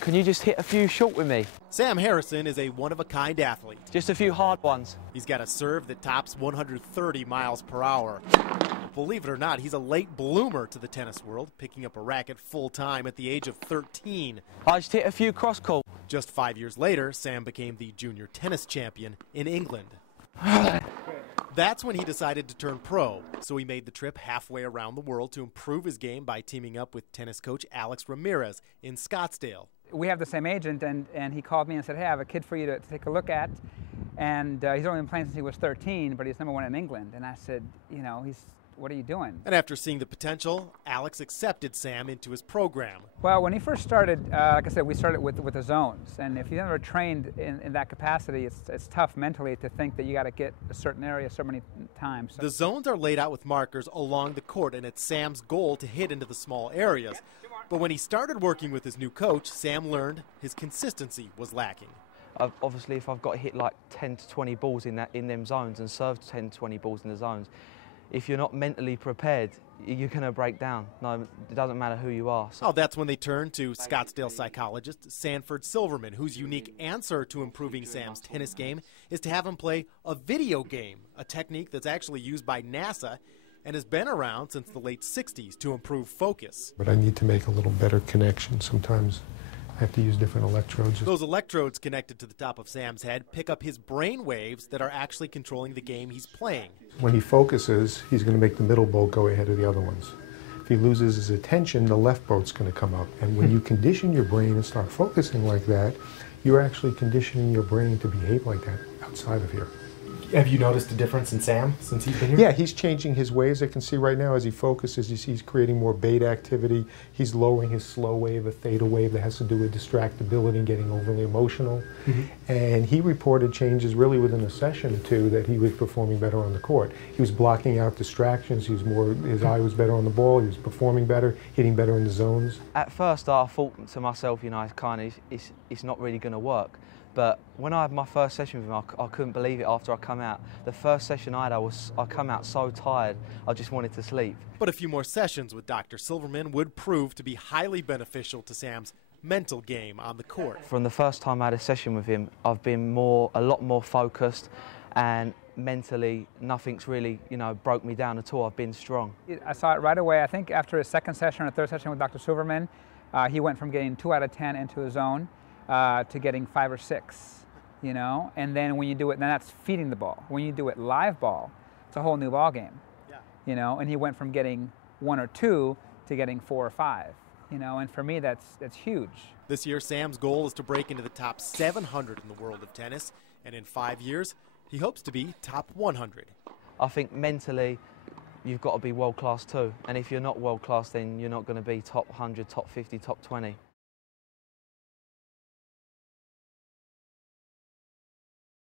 Can you just hit a few short with me? Sam Harrison is a one-of-a-kind athlete. Just a few hard ones. He's got a serve that tops 130 miles per hour. Believe it or not, he's a late bloomer to the tennis world, picking up a racket full-time at the age of 13. I just hit a few cross-court. Just 5 years later, Sam became the junior tennis champion in England. That's when he decided to turn pro, so he made the trip halfway around the world to improve his game by teaming up with tennis coach Alex Ramirez in Scottsdale. We have the same agent, and he called me and said, hey, I have a kid for you to take a look at. And he's only been playing since he was 13, but he's #1 in England. And I said, you know, what are you doing? And after seeing the potential, Alex accepted Sam into his program. Well, when he first started, like I said, we started with the zones. And if you've never trained in that capacity, it's tough mentally to think that you got to get a certain area so many times. The zones are laid out with markers along the court, and it's Sam's goal to hit into the small areas. But when he started working with his new coach, Sam learned his consistency was lacking. Obviously, if I've got to hit like 10 to 20 balls in them zones and serve 10 to 20 balls in the zones, if you're not mentally prepared, you're going to break down. No, it doesn't matter who you are. So. Oh, that's when they turned to Scottsdale psychologist Sanford Silverman, whose unique answer to improving Sam's tennis game is to have him play a video game, a technique that's actually used by NASA and has been around since the late 60s to improve focus. But I need to make a little better connection. Sometimes I have to use different electrodes. Those electrodes connected to the top of Sam's head pick up his brain waves that are actually controlling the game he's playing. When he focuses, he's going to make the middle boat go ahead of the other ones. If he loses his attention, the left boat's going to come up. And when you condition your brain and start focusing like that, you're actually conditioning your brain to behave like that outside of here. Have you noticed a difference in Sam since he's been here? Yeah, he's changing his waves. I can see right now as he focuses, he's creating more beta activity. He's lowering his slow wave, a theta wave that has to do with distractibility and getting overly emotional. And he reported changes really within a session or two that he was performing better on the court. He was blocking out distractions. His eye was better on the ball. He was performing better, hitting better in the zones. At first, I thought to myself, you know, it's not really going to work. But when I had my first session with him, I couldn't believe it after I come out. The first session I had, I come out so tired, I just wanted to sleep. But a few more sessions with Dr. Silverman would prove to be highly beneficial to Sam's mental game on the court. From the first time I had a session with him, I've been a lot more focused, and mentally, nothing's really, you know, broke me down at all. I've been strong. I saw it right away. I think after his second session or third session with Dr. Silverman, he went from getting 2 out of 10 into a zone to getting 5 or 6, you know, and then when you do it, then that's feeding the ball. When you do it live ball, it's a whole new ball game, you know, and he went from getting 1 or 2 to getting 4 or 5, you know, and for me that's huge. This year, Sam's goal is to break into the top 700 in the world of tennis, and in 5 years, he hopes to be top 100. I think mentally, you've got to be world class too, and if you're not world class, then you're not going to be top 100, top 50, top 20.